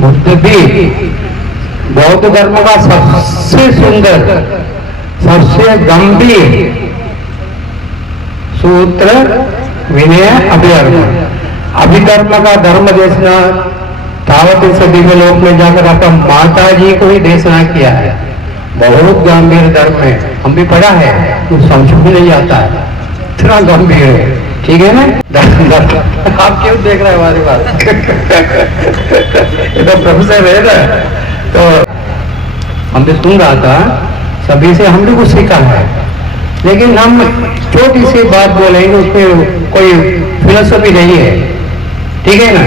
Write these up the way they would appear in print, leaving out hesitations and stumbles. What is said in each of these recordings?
बुद्ध भी बौद्ध धर्म का सबसे सुंदर, सबसे गंभीर सूत्र विनय अभिधर्म। अभिधर्म का धर्म देशना तावत सदी में लोक में जाकर आपका माता जी को ही देशना किया है। बहुत गंभीर धर्म है, हम भी पढ़ा है, तो समझ में नहीं आता है, इतना गंभीर है। ठीक है ना? आप क्यों देख रहे हैं हमारी बात? ये तो प्रोफेसर है ना, तो हम भी सुन रहा था, सभी से हम भी कुछ सीखा है, लेकिन हम छोटी सी बात बोलेंगे, उसमें कोई फिलोसफी नहीं है। ठीक है ना?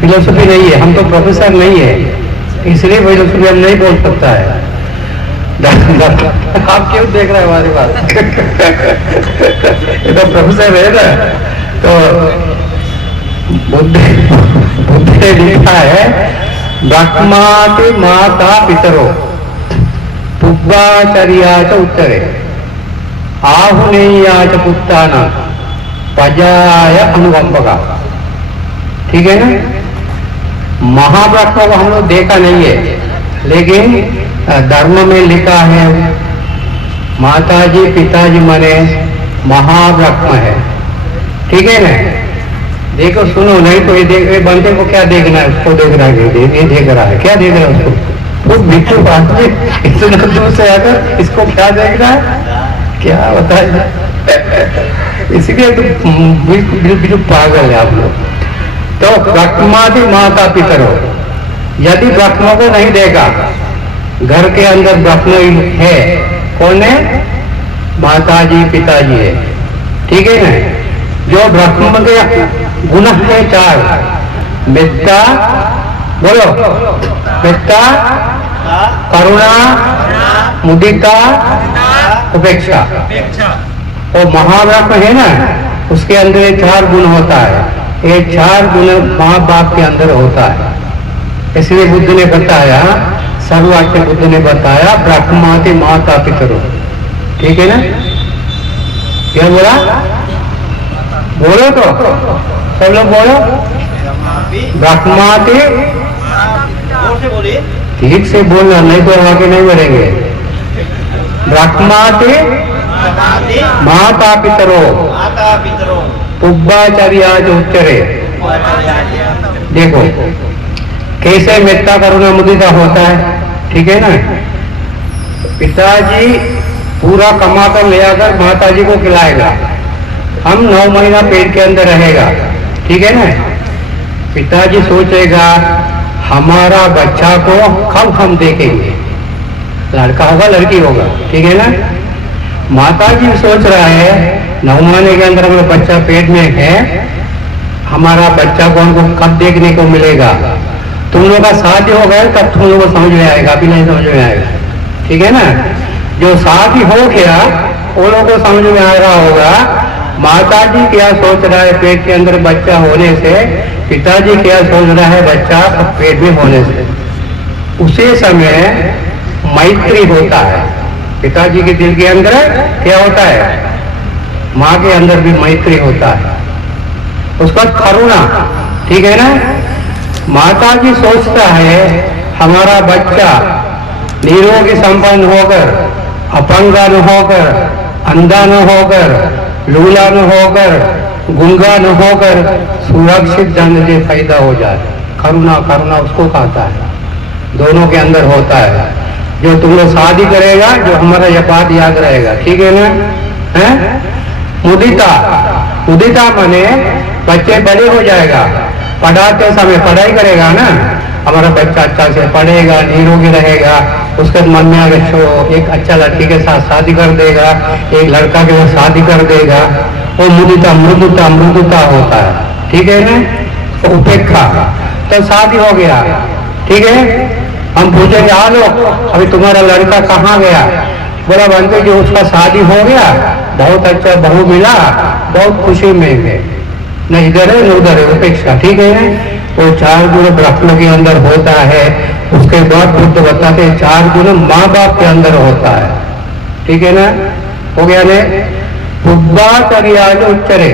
फिलोसफी नहीं है, हम तो प्रोफेसर नहीं है, इसलिए फिलोसफी हम नहीं बोल सकता है। आप क्यों देख रहे हैं हमारी बात? ये तो प्रोफेसर है ना, तो बुद्ध ने लिखा है, ब्रह्माति माता पितरो पुब्बाचर्या च उत्तरे आहुनेया च पुत्ताना पजाय अनुकंपका। ठीक है ना? महाब्रह्म को हम लोग देखा नहीं है, लेकिन धर्म में लिखा है माताजी पिताजी माने महाब्रह्म है। ठीक है ना? देखो सुनो, नहीं तो ये बंदे को क्या देखना है, उसको देख रहा है, ये देख रहा है, क्या देख रहा है उसको? वो बिट्टू बात में इतना दूर से आकर इसको क्या देख रहा है, क्या बताए? इसीलिए तो बिल्कुल पागल है आप लोग। तो ब्रह्मादि माता पितरो, यदि ब्रह्म को नहीं देगा, घर के अंदर ब्रह्म है, कौन है? माताजी पिताजी है। ठीक है ना? जो ब्रह्म के गुण है 4, मिथ्या, बोलो, मिथ्या, करुणा, मुदिता, उपेक्षा। वो महाब्रह्म है ना, उसके अंदर ये 4 गुण होता है। ये 4 गुण माँ बाप के अंदर होता है। इसलिए बुद्ध ने बताया, सर्ववाक्य बुद्ध ने बताया, ब्रह्माति माता पितरो। ठीक है ना? क्या बोला? बोलो तो, सब लोग बोलो, ब्रह्माति, ठीक से बोलना, नहीं तो आगे नहीं बढ़ेंगे। ब्रह्माति माता पितरो पुब्बाचर्या उच्चरे। देखो कैसे मेत्ता करुणा मुदिता होता है। ठीक है ना? पिताजी पूरा कमा कर ले आकर माताजी को खिलाएगा, हम 9 महीना पेट के अंदर रहेगा। ठीक है ना? पिताजी सोचेगा हमारा बच्चा को कब हम देखेंगे, लड़का होगा लड़की होगा। ठीक है ना? माताजी सोच रहा है 9 महीने के अंदर हमारा बच्चा पेट में है, हमारा बच्चा को हमको कब देखने को मिलेगा। तुम लोग का शादी हो गया तब तुम लोग को समझ में आएगा, अभी नहीं समझ में आएगा। ठीक है ना? जो शादी हो गया वो लोगों को समझ में आ रहा होगा माताजी क्या सोच रहा है पेट के अंदर बच्चा होने से, पिताजी क्या सोच रहा है बच्चा पेट में होने से। उसी समय मैत्री होता है। पिताजी के दिल के अंदर क्या होता है? माँ के अंदर भी मैत्री होता है। उसका करुणा। ठीक है ना? माताजी सोचता है हमारा बच्चा निरोगी संपन्न होकर, अपंगा न होकर, अंधा न होकर, लूला न होकर, गुंगा न होकर सुरक्षित जन्म से पैदा हो जाए। करुणा, करुणा उसको कहता है, दोनों के अंदर होता है। जो तुम लोग शादी करेगा, जो हमारा यह बात याद रहेगा। ठीक है ना? है? मुदिता, मुदिता माने बच्चे बड़े हो जाएगा, पढ़ाते समय पढ़ाई करेगा ना, हमारा बच्चा अच्छा से पढ़ेगा, निरोगी रहेगा, उसके मन में अगर एक अच्छा लड़की के साथ शादी कर देगा, एक लड़का के साथ शादी कर देगा, वो मुदिता, मृदुता, मृदुता होता है। ठीक है ना? तो उपेक्षा, तो शादी हो गया। ठीक है? हम पूछेंगे आ लो अभी तुम्हारा लड़का कहाँ गया, बोला बनते कि उसका शादी हो गया, बहुत अच्छा बहू मिला, बहुत खुशी में है, न इधर है न उधर है, उपेक्षा। ठीक है ना? वो 4 गुण ब्रह्म के अंदर होता है। उसके बाद बुद्ध बताते हैं 4 गुण माँ बाप के अंदर होता है। ठीक है ना? हो गया ने? पुब्बाचर्या उच्चरे,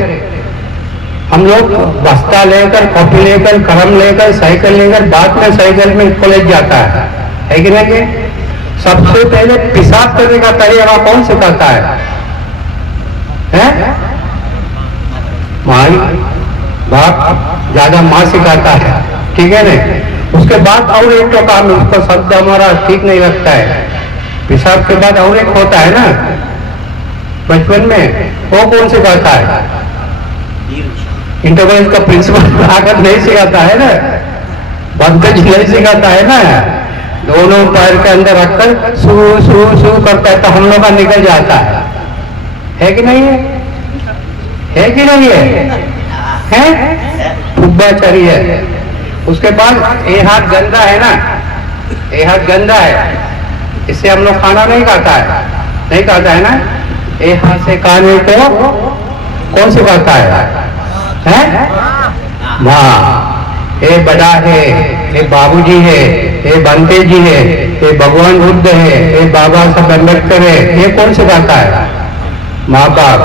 हम लोग बस्ता लेकर, कॉपी लेकर, कलम लेकर, साइकिल लेकर, बाद में साइकिल में कॉलेज जाता है कि नहीं? सबसे पहले पेशाब करने का तरीका कौन सिखाता है? माँ, बाप ज्यादा माँ सिखाता है, ठीक है ना? उसके बाद और एक तो काम, उसका शब्द हमारा ठीक नहीं लगता है। पेशाब के बाद और एक होता है ना बचपन में, वो कौन सिखाता है? इंटर कॉलेज का प्रिंसिपल आकर नहीं सिखाता है ना, बंदज नहीं सिखाता है ना, दोनों पैर के अंदर रखकर सू सू सू करता है तो हम लोग का निकल जाता है कि नहीं है कि नहीं है? फुब्बाचरी है। उसके बाद ये हाथ गंदा है ना, ये हाथ गंदा है, इससे हम लोग खाना नहीं खाता है ना। ये हाथ से खाने को कौन सिखाता है? माँ। ये बड़ा है, ये बाबूजी है, ये बंते जी है, ये भगवान बुद्ध है, ये बाबा साहब अम्बेडकर है, ये कौन सिखाता है? माँ बाप।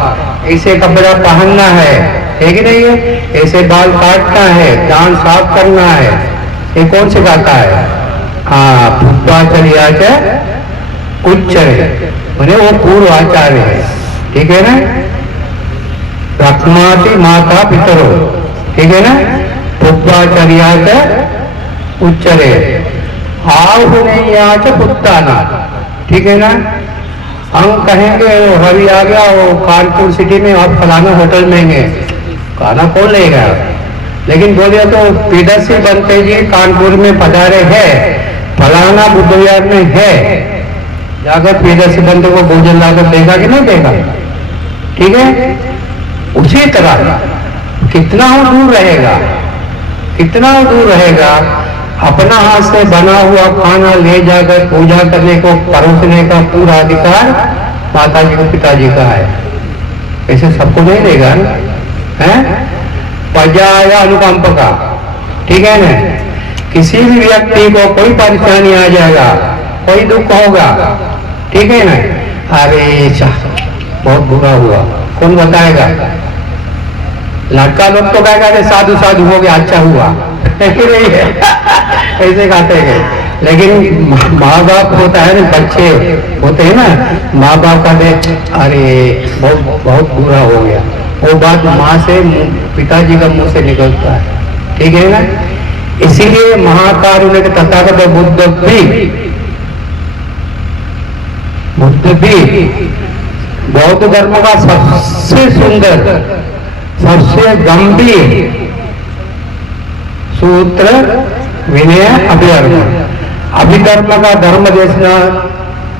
ऐसे कपड़ा पहनना है कि नहीं है? ऐसे बाल काटना है, दांत साफ करना है, ये कौन सिखाता है? हाँ, फुब्बाचर्याच उच्चरे, मैंने वो पूर्व आचार्य है, ठीक है ना? रत्नाति माता पितरो, ठीक है ना? फुब्बाचर्याच उच्चरे आहुनेयाच पुत्ताना, ठीक है ना? हम कहेंगे रवि आ गया वो कानपुर सिटी में, आप फलाना होटल में गए, खाना कौन लेगा? लेकिन बोलिए तो पीडसी बनते जी कानपुर में पधारे हैं, फलाना बुद्ध विहार में है, जाकर पीडसी बनते को भोजन लाकर देगा कि नहीं देगा? ठीक है? उसी तरह कितना दूर रहेगा, कितना दूर रहेगा, अपना हाथ से बना हुआ खाना ले जाकर पूजा करने को, परोसने का पूरा अधिकार माता जी को, पिताजी का है। ऐसे सबको नहीं देगा ना, है? प्रजा या अनुकंप का, ठीक है ना? किसी भी व्यक्ति को कोई परेशानी आ जाएगा, कोई दुख होगा, ठीक है ना? अरे बहुत बुरा हुआ, कौन बताएगा? लड़का लोग तो कहेगा अरे साधु साधु हो गया, अच्छा हुआ, नहीं है? ऐसे कहते हैं। लेकिन माँ बाप होता है ना, बच्चे होते हैं ना, माँ बाप कहते अरे बहुत बुरा हो गया, वो बात माँ से, पिताजी का मुंह से निकलता है, ठीक है ना? इसीलिए महाकारुण्य के तथागत बुद्ध भी बौद्ध धर्म का सबसे सुंदर, सबसे गंभीर सूत्र विनय अभिधर्म, अभिधर्म का धर्म देशना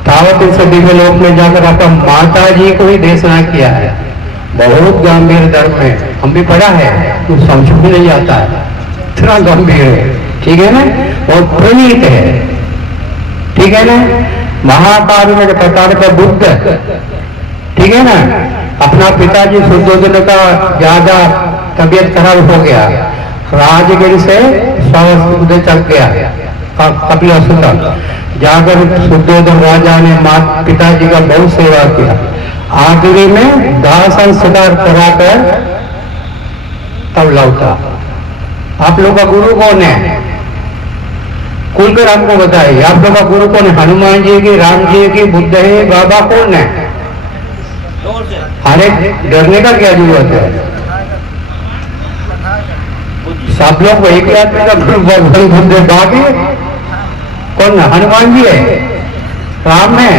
तावत सदी के लोक में जाकर अपन माता जी को ही देशना किया है। बहुत गंभीर धर्म है, हम भी पढ़ा है, तो समझ भी नहीं आता है, इतना गंभीर है, ठीक है ना? और प्रणीत है, ठीक है ना? महाकारुण्य के प्रकार का बुद्ध, ठीक है ना? अपना पिताजी शुद्धोधन का ज्यादा तबीयत खराब हो गया, राजगिर से 100 चल गया, कपिलासुर जाकर शुद्धोधन राजा ने पिताजी का बहुत सेवा किया, आखिरी में दाह संस्कार कराकर तब लौटा। आप लोग का गुरु कौन है? खुलकर हमको बताइए, आप लोग का गुरु कौन है? हनुमान जी की, राम जी की, बुद्ध है, बाबा कौन है? अरे डरने का क्या जरूरत है? सब लोग एक ही आदमी का गुरु भगवान बुद्ध, बाकी कौन है? हनुमान जी है, राम है,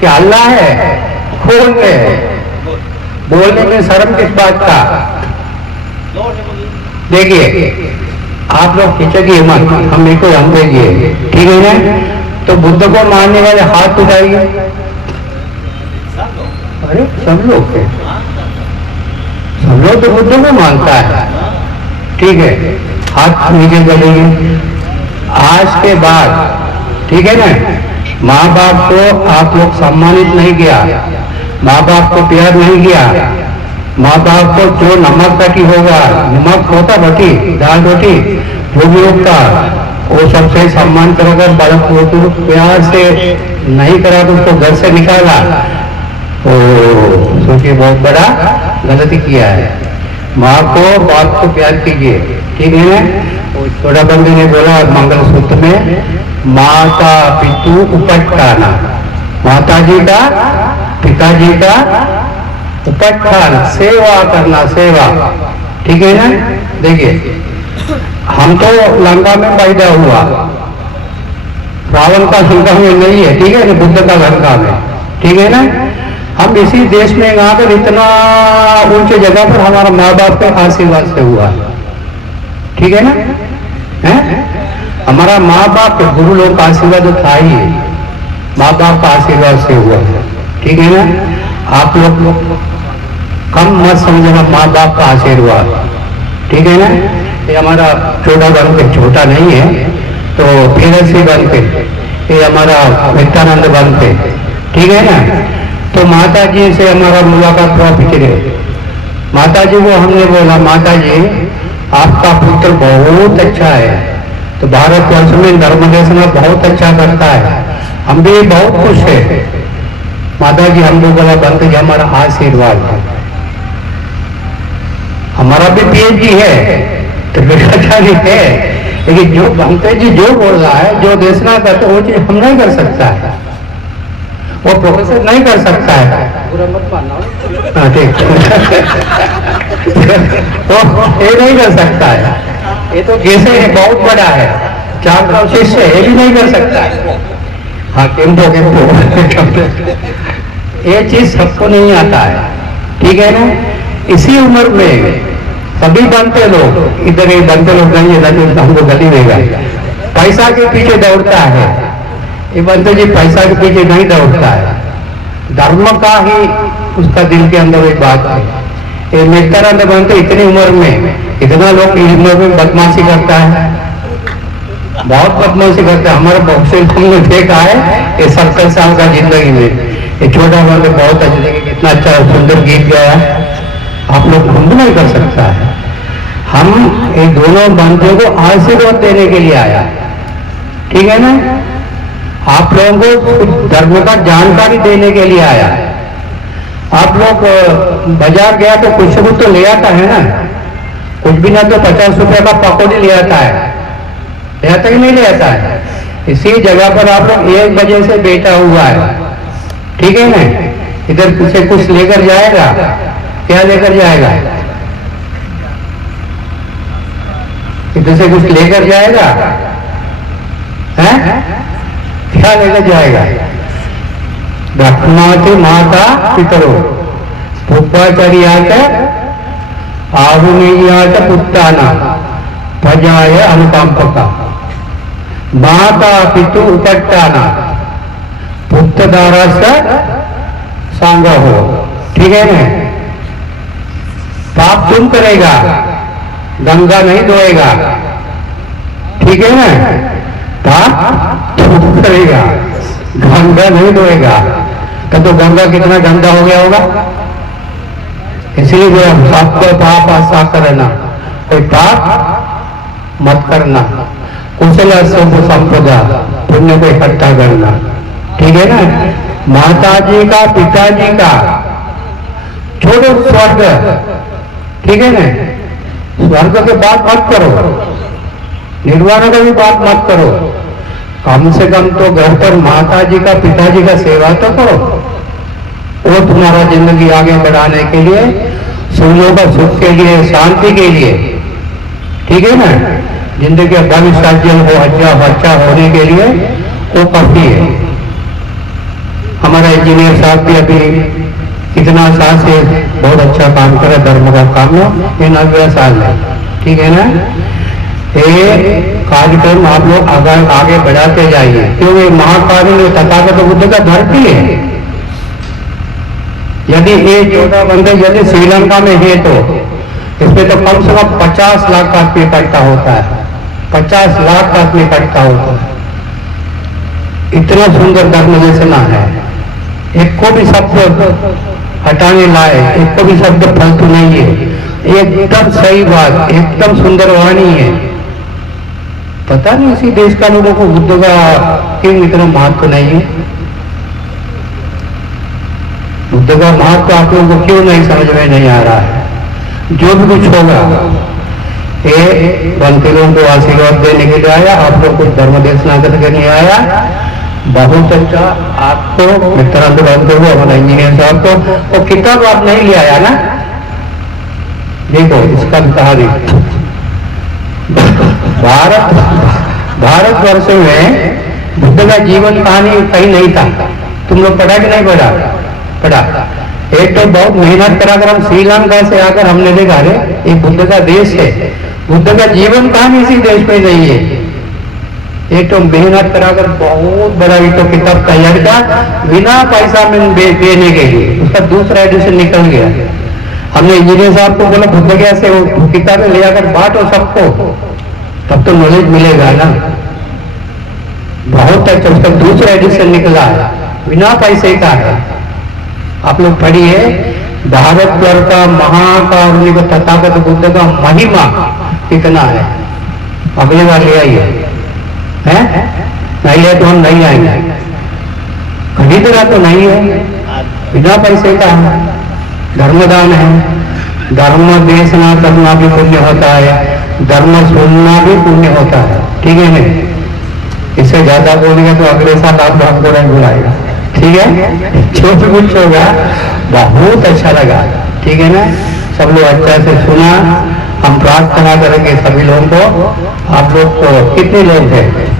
क्या अल्लाह है? कौन है? बोलने में शर्म किस बात का? देखिए आप लोग खिंचेगी मत, हम को हम देंगे, ठीक है ना? तो बुद्ध को मानने वाले हाथ उठाइए। अरे सब लोग है, सब लोग तो बुद्ध को मानता है, ठीक है? हाथ नीचे करेंगे। आज के बाद, ठीक है ना? माँ बाप को आप लोग सम्मानित नहीं किया, माँ बाप को प्यार नहीं किया, माँ बाप को जो नमक रोटी होगा, नमक होता रोटी, दाल रोटी, जो भी होता वो सबसे सम्मान कराकर बड़ा को प्यार से नहीं करा तो उसको घर से निकाला, तो सोचिए बहुत बड़ा गलती किया है। माँ को बाप को प्यार कीजिए, ठीक है ना। वो छोटा बंदे ने बोला मंगलसूत्र में, माता पितु उपट्ठाना, माता जी का पिताजी का उपट्ठान, सेवा करना, सेवा, ठीक है ना। देखिए हम तो लंका में पैदा हुआ, रावण का लंका में नहीं है, ठीक है ना, बुद्ध का लंका में, ठीक है ना। हम इसी देश में आकर इतना ऊंचे जगह पर हमारा माँ बाप के आशीर्वाद से हुआ, ठीक है ना, है? हमारा माँ बाप के गुरु लोग का आशीर्वाद था ही, माँ बाप का आशीर्वाद से हुआ, ठीक है ना। आप लोग कम मत समझना माँ बाप का आशीर्वाद, ठीक है ना। ये हमारा छोटा बन के, छोटा नहीं है तो फिरसी बन के, ये हमारा नित्यानंद बन के, ठीक है ना। तो माता जी से हमारा मुलाकात हुआ पिछले, माता जी को हमने बोला, माता जी आपका पुत्र बहुत अच्छा है, तो भारतवर्ष में धर्मदेशना बहुत अच्छा करता है, हम भी बहुत खुश है। माता जी हमको बोला, बंत जी हमारा आशीर्वाद है, हमारा भी पीएचडी है, त्रिभुजाचार्य है, लेकिन जो बंते जी जो बोल रहा है, जो देशना करते वो चीज हम नहीं कर सकता है, वो प्रोफेसर नहीं कर सकता है, पूरा मत मानना, हाँ ठीक तो ये नहीं कर सकता है, ये तो कैसे है, बहुत बड़ा है, 4 शिष्य है, ये भी नहीं कर सकता है। हाँ केम्पो ये चीज सबको नहीं आता है, ठीक है ना। इसी उम्र में सभी बनते लोग, इधर ही बनते लोग नहीं है तो हमको गति देगा, पैसा के पीछे दौड़ता है, ये बनते जी पैसा के पीछे नहीं दौड़ता है, धर्म का ही उसका दिल के अंदर एक बात है। ये नित्यानंद बनते इतनी उम्र में, इतना लोग इस उम्र में बदमाशी करता है, बहुत बदमाशी करता है। हमारे बॉक्सिंग ने देखा है ये 70 साल का जिंदगी में, ये छोटा बंदे बहुत अच्छे, कितना अच्छा सुंदर गीत गाया, आप लोग हम भी नहीं कर सकता है। हम ये दोनों बंदों को आशीर्वाद देने के लिए आया, ठीक है ना। आप लोगों को धर्म का जानकारी देने के लिए आया। आप लोग बाजार गया तो कुछ तो ले आता है ना, कुछ भी ना तो 50 रुपए का पकौड़ी ले आता है, ले आता ही नहीं ले आता है। इसी जगह पर आप लोग 1 बजे से बैठा हुआ है, ठीक है ना। इधर से कुछ लेकर जाएगा, क्या लेकर जाएगा, इधर से कुछ लेकर जाएगा, हैं? क्या लेकर जाएगा? दक्षिणाति माता पितरो पुष्पाचार्याच आहुनीयाच पुत्राना भजाय अनुकंपका माता पितु उपट्टाना पुत्रदारा से सांग हो, ठीक है ना। पाप तुम करेगा, गंगा नहीं धोएगा, ठीक है ना। पाप तुम करेगा, गंगा नहीं धोएगा, तो गंगा कितना गंदा हो गया होगा। इसलिए हम सबको पाप आशा करना, कोई पाप मत करना, कुशल संपदा पुण्य को इकट्ठा करना, ठीक है ना। माता जी का, पिताजी का छोड़ो स्वर्ग, ठीक है ना। स्वर्ग की बात मत करो, निर्वाण का भी बात मत करो, कम से कम तो घर पर माता जी का, पिताजी का सेवा तो करो, वो तुम्हारा जिंदगी आगे बढ़ाने के लिए, सूर्यों का सुख के लिए, शांति के लिए, ठीक है ना। जिंदगी का भविष्य हो अच्छा होने के लिए वो काफी है। हमारा इंजीनियर साहब भी अभी कितना साल से बहुत अच्छा काम करे, धर्म का काम है, ये 90 साल है, ठीक है ना। ये कार्यक्रम आप लोग आगे बढ़ाते जाइए, क्योंकि महाकाव्य तथागत बुद्ध का धरती है। यदि ये 14 बंदे यदि श्रीलंका में है तो इसमें तो कम से कम 50 लाख आदमी इकट्ठा होता है, 50 लाख आदमी इकट्ठा होता है। इतना सुंदर धर्म देशना है, एक को भी शब्द हटाने लाए, एक को भी शब्द फालतू नहीं है, एकदम सही बात, एकदम सुंदर वाणी है। पता नहीं इसी देश का लोगों को बुद्ध का क्यों इतना महत्व नहीं है, बुद्ध का महत्व आप लोगों को क्यों नहीं समझ में नहीं आ रहा है। जो भी कुछ होगा ये वंकिलों को आशीर्वाद देने के लिए आया, आप लोग कुछ धर्म देशना करके नहीं आया। बहुत अच्छा आपको मित्रांत बात करूँ हमारा इंजीनियर साहब को, वो किताब आप नहीं ले आया ना, देखो इसका तारीख भारतवर्ष में बुद्ध का जीवन कहानी कहीं नहीं था। तुम लोग पढ़ा कि नहीं पढ़ा? एक तो बहुत मेहनत कराकर हम श्रीलंका से आकर हमने देखा रे ये बुद्ध का देश है, बुद्ध का जीवन कहानी इसी देश में नहीं है। एक तो मेहनत कराकर बहुत बड़ा एक तो किताब तैयार किया बिना पैसा में देने के लिए, उसका दूसरा एडिशन निकल गया। हमने इंजीनियर साहब को बोला बुद्ध कैसे वो किताबें ले आकर बांटो सबको, तब तो नॉलेज मिलेगा ना। बहुत अच्छा उसका दूसरा एडिशन निकला है, बिना पैसे का है। आप लोग पढ़िए, भारतवर्ष का महाकारुणिक तथागत बुद्ध का महिमा कितना है। अगली बार ले आइए, हैं? नहीं ले तो हम नहीं आएंगे, खरीदना तो नहीं है, बिना पैसे का है, धर्मदान है। धर्म देशना करना भी पुण्य होता है, धर्म सुनना भी पुण्य होता है, ठीक है नहीं? इससे ज्यादा बोलेंगे तो अगले साल आप हमको नहीं बुलाएगा, ठीक है? जो भी कुछ होगा बहुत अच्छा लगा, ठीक है ना? सब लोग अच्छा से सुना। हम प्रार्थना करेंगे सभी लोगों को। आप लोग को कितने लोग थे?